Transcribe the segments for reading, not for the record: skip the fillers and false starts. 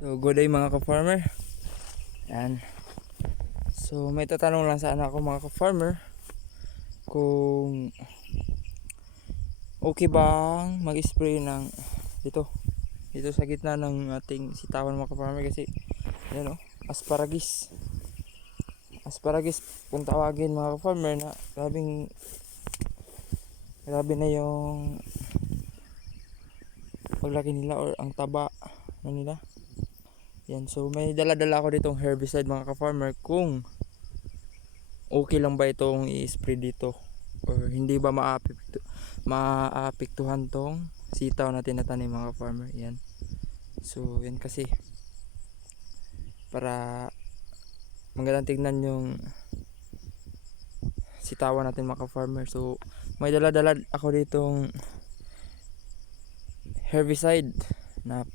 So, good day mga ka-farmer. Yan. So, may tatanong lang sana ako mga ka-farmer kung okay bang mag-spray ng dito sa gitna ng ating sitawan mga ka-farmer, kasi yan asparagus kung tawagin mga ka-farmer, na grabe na yung paglaki nila or ang taba na nila. Yan, so may dala-dala ako ditong herbicide mga ka-farmer, kung okay lang ba itong i-spray dito or hindi ba maapektuhan tong sitaw natin na tanim mga ka-farmer. Yan, so yan, kasi para magandang tignan yung sitawan natin mga ka-farmer. So may dala-dala ako ditong herbicide na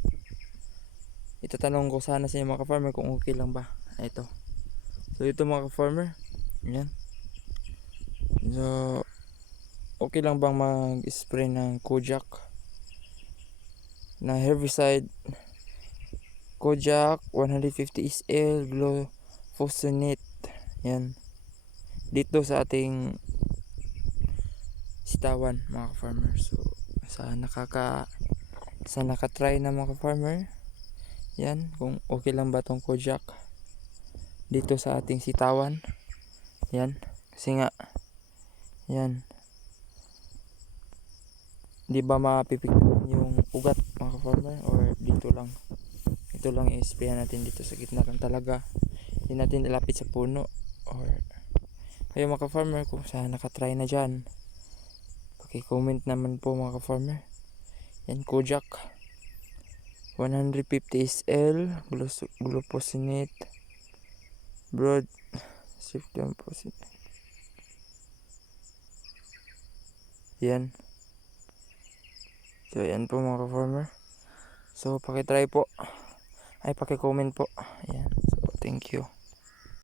itatanong ko sana sa inyo mga ka-farmer kung okay lang ba. Ito, so ito mga ka-farmer, yan. So okay lang bang mag-spray ng Kojak na herbicide, Kojak 150 SL glufosinate, yan, dito sa ating sitawan mga ka-farmer. So sa nakatry na mga ka-farmer, yan, kung okay lang ba tong Kojak dito sa ating sitawan. Yan, kasi nga yan, di ba mapipiktuhan yung ugat mga ka-farmer, or ito lang i-sprayan natin dito sa gitna lang talaga, hindi natin ilapit sa puno. Or kayo mga ka-farmer, kung saan nakatry na dyan, paki-comment naman po mga ka-farmer. Yan, Kojak 150 SL glufosinate broad safety composite. Yan, so yan po mga ka-farmer. So paki-try po, ay paki-comment po. Ayan, so thank you.